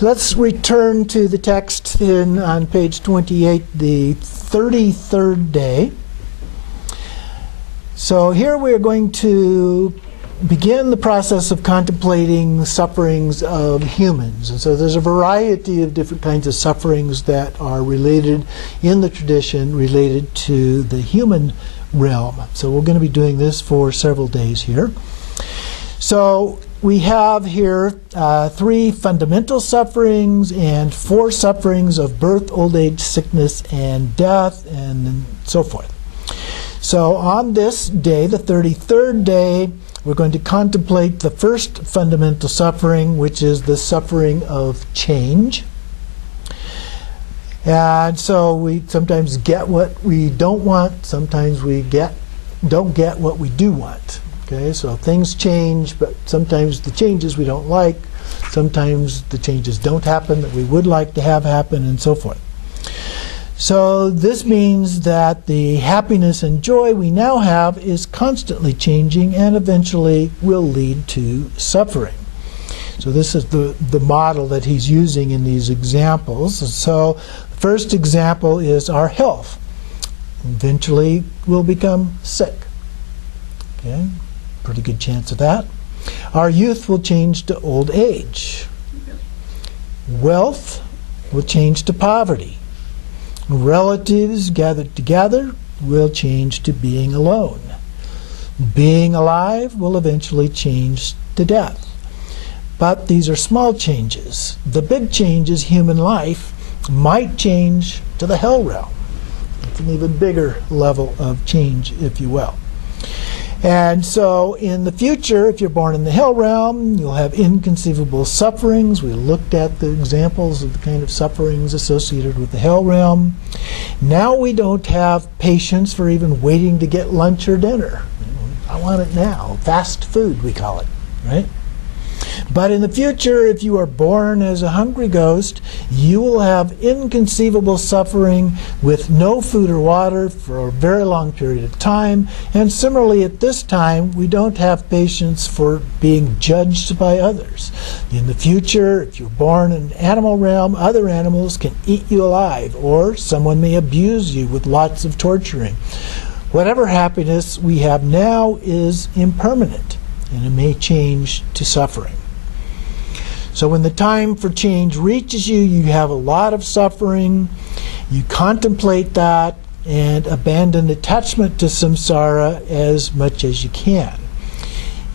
Let's return to the text on page 28, the 33rd day. So here we are going to begin the process of contemplating sufferings of humans. And so there's a variety of different kinds of sufferings that are related in the tradition, related to the human realm. So we're going to be doing this for several days here. So we have here 3 fundamental sufferings and 4 sufferings of birth, old age, sickness, and death, and so forth. So on this day, the 33rd day, we're going to contemplate the first fundamental suffering, which is the suffering of change. And so we sometimes get what we don't want, sometimes we don't get what we do want. Okay, so things change, but sometimes the changes we don't like, sometimes the changes don't happen that we would like to have happen, and so forth. So this means that the happiness and joy we now have is constantly changing and eventually will lead to suffering. So this is the model that he's using in these examples. So the first example is our health. Eventually we'll become sick. Okay, pretty good chance of that. Our youth will change to old age. Wealth will change to poverty. Relatives gathered together will change to being alone. Being alive will eventually change to death. But these are small changes. The big change is human life might change to the hell realm. It's an even bigger level of change, if you will. And so in the future, if you're born in the hell realm, you'll have inconceivable sufferings. We looked at the examples of the kind of sufferings associated with the hell realm. Now we don't have patience for even waiting to get lunch or dinner. I want it now. Fast food, we call it, right? But in the future, if you are born as a hungry ghost, you will have inconceivable suffering with no food or water for a very long period of time. And similarly, at this time, we don't have patience for being judged by others. In the future, if you're born in the animal realm, other animals can eat you alive, or someone may abuse you with lots of torturing. Whatever happiness we have now is impermanent, and it may change to suffering. So when the time for change reaches you, you have a lot of suffering. You contemplate that and abandon attachment to samsara as much as you can.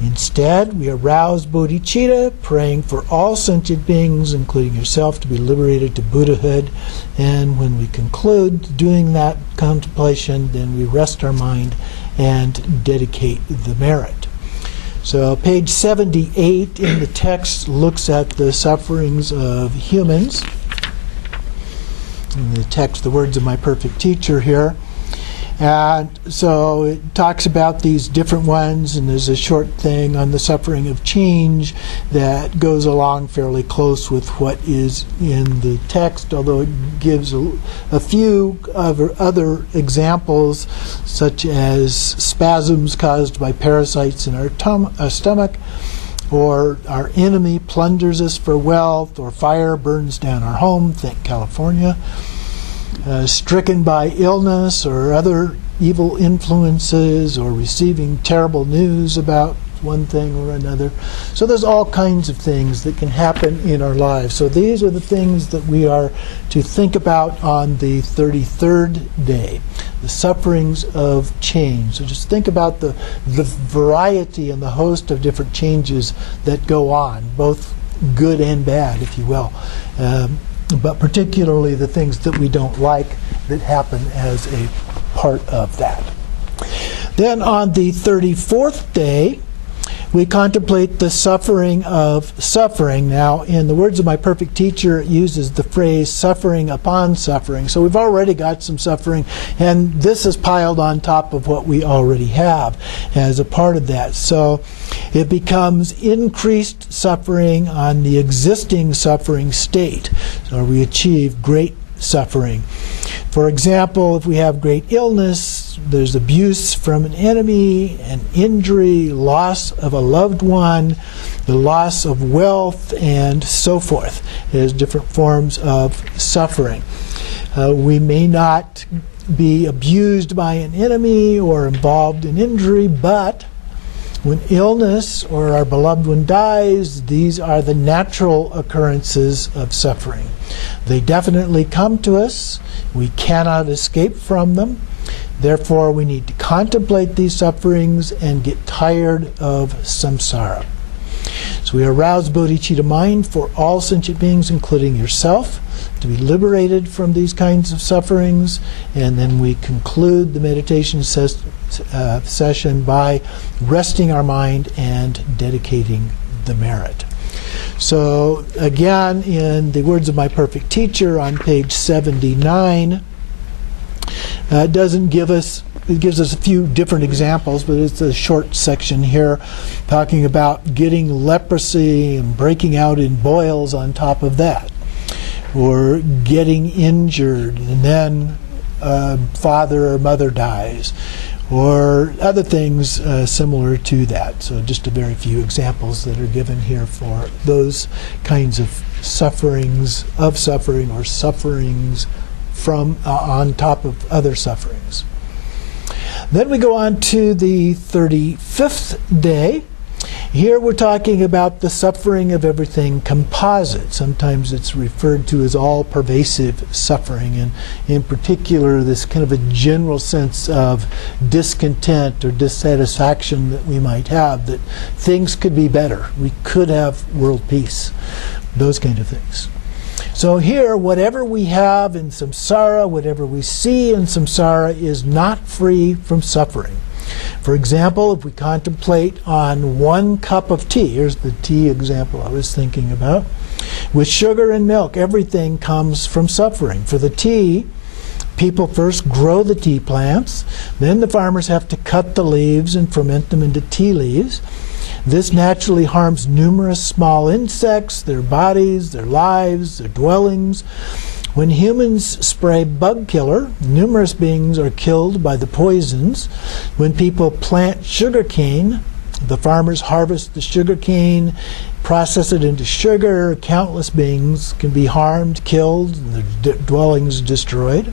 Instead, we arouse bodhicitta, praying for all sentient beings, including yourself, to be liberated to Buddhahood. And when we conclude doing that contemplation, then we rest our mind and dedicate the merit. So page 78 in the text looks at the sufferings of humans. In the text, the words of my perfect teacher here. And so it talks about these different ones, and there's a short thing on the suffering of change that goes along fairly close with what is in the text, although it gives a few other examples, such as spasms caused by parasites in our stomach, or our enemy plunders us for wealth, or fire burns down our home, think California. Stricken by illness or other evil influences, or receiving terrible news about one thing or another. So there's all kinds of things that can happen in our lives. So these are the things that we are to think about on the 33rd day, the sufferings of change. So just think about the variety and the host of different changes that go on, both good and bad, if you will. But particularly the things that we don't like that happen as a part of that. Then on the 34th day, we contemplate the suffering of suffering. Now, in the words of my perfect teacher, it uses the phrase suffering upon suffering. So we've already got some suffering, and this is piled on top of what we already have as a part of that. So it becomes increased suffering on the existing suffering state. So we achieve great suffering. For example, if we have great illness, there's abuse from an enemy, an injury, loss of a loved one, the loss of wealth, and so forth. There's different forms of suffering. We may not be abused by an enemy or involved in injury, but when illness or our beloved one dies, these are the natural occurrences of suffering. They definitely come to us. We cannot escape from them. Therefore, we need to contemplate these sufferings and get tired of samsara. So we arouse bodhicitta mind for all sentient beings, including yourself, to be liberated from these kinds of sufferings. And then we conclude the meditation session by resting our mind and dedicating the merit. So again, in the words of my perfect teacher on page 79, it gives us a few different examples, but it's a short section here talking about getting leprosy and breaking out in boils on top of that, or getting injured and then father or mother dies, or other things similar to that. So just a very few examples that are given here for those kinds of sufferings of suffering, or sufferings from on top of other sufferings. Then we go on to the 35th day. Here we're talking about the suffering of everything composite. Sometimes it's referred to as all-pervasive suffering, and in particular this kind of a general sense of discontent or dissatisfaction that we might have, that things could be better, we could have world peace, those kind of things. So here, whatever we have in samsara, whatever we see in samsara, is not free from suffering. For example, if we contemplate on 1 cup of tea, here's the tea example I was thinking about, with sugar and milk, everything comes from suffering. For the tea, people first grow the tea plants, then the farmers have to cut the leaves and ferment them into tea leaves. This naturally harms numerous small insects, their bodies, their lives, their dwellings. When humans spray bug killer, numerous beings are killed by the poisons. When people plant sugar cane, the farmers harvest the sugar cane, process it into sugar. Countless beings can be harmed, killed, and their dwellings destroyed.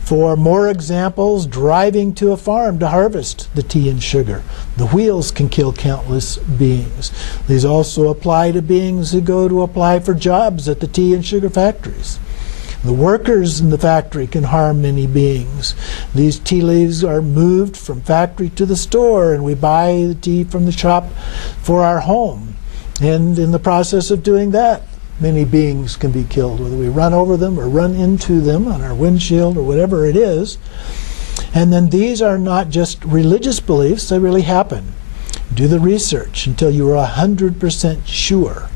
For more examples, driving to a farm to harvest the tea and sugar. The wheels can kill countless beings. These also apply to beings who go to apply for jobs at the tea and sugar factories. The workers in the factory can harm many beings. These tea leaves are moved from factory to the store, and we buy the tea from the shop for our home. And in the process of doing that, many beings can be killed, whether we run over them or run into them on our windshield or whatever it is. And then these are not just religious beliefs, they really happen. Do the research until you are 100% sure.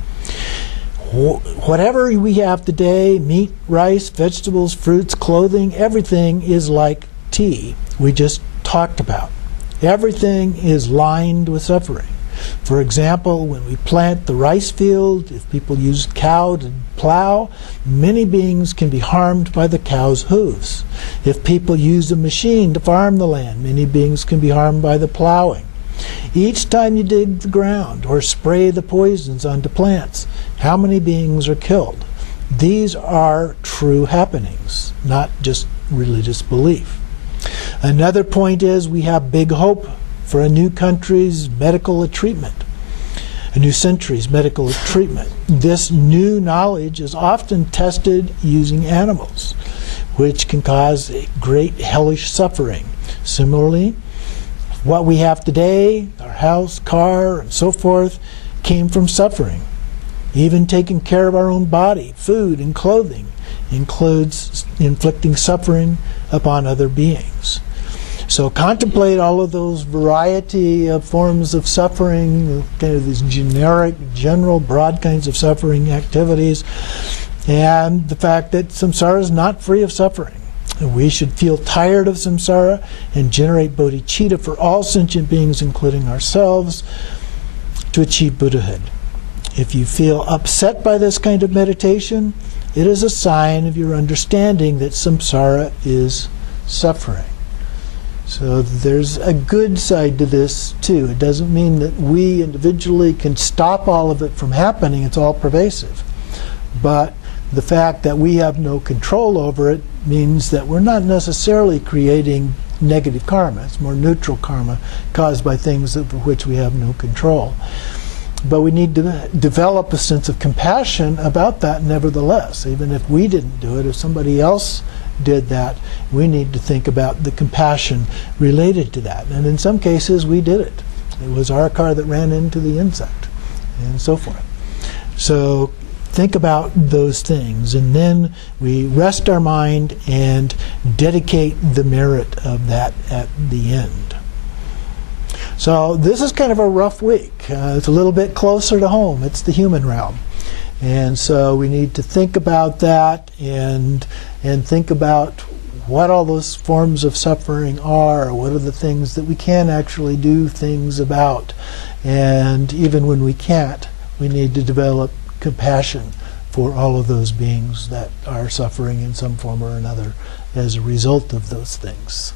Whatever we have today, meat, rice, vegetables, fruits, clothing, everything is like tea we just talked about. Everything is lined with suffering. For example, when we plant the rice field, if people use cow to plow, many beings can be harmed by the cow's hooves. If people use a machine to farm the land, many beings can be harmed by the plowing. Each time you dig the ground or spray the poisons onto plants, how many beings are killed? These are true happenings, not just religious belief. Another point is we have big hope for a new country's medical treatment, a new century's medical treatment. This new knowledge is often tested using animals, which can cause great hellish suffering. Similarly, what we have today, our house, car, and so forth, came from suffering. Even taking care of our own body, food, and clothing includes inflicting suffering upon other beings. So contemplate all of those variety of forms of suffering, kind of these generic, general, broad kinds of suffering activities, and the fact that samsara is not free of suffering. We should feel tired of samsara and generate bodhicitta for all sentient beings, including ourselves, to achieve Buddhahood. If you feel upset by this kind of meditation, it is a sign of your understanding that samsara is suffering. So there's a good side to this too. It doesn't mean that we individually can stop all of it from happening. It's all pervasive. But the fact that we have no control over it means that we're not necessarily creating negative karma. It's more neutral karma caused by things over which we have no control. But we need to develop a sense of compassion about that nevertheless. Even if we didn't do it, if somebody else did that, we need to think about the compassion related to that. And in some cases, we did it. It was our car that ran into the insect, and so forth. So think about those things, and then we rest our mind and dedicate the merit of that at the end. So this is kind of a rough week. It's a little bit closer to home. It's the human realm. And so we need to think about that and think about what all those forms of suffering are. What are the things that we can actually do things about? And even when we can't, we need to develop compassion for all of those beings that are suffering in some form or another as a result of those things.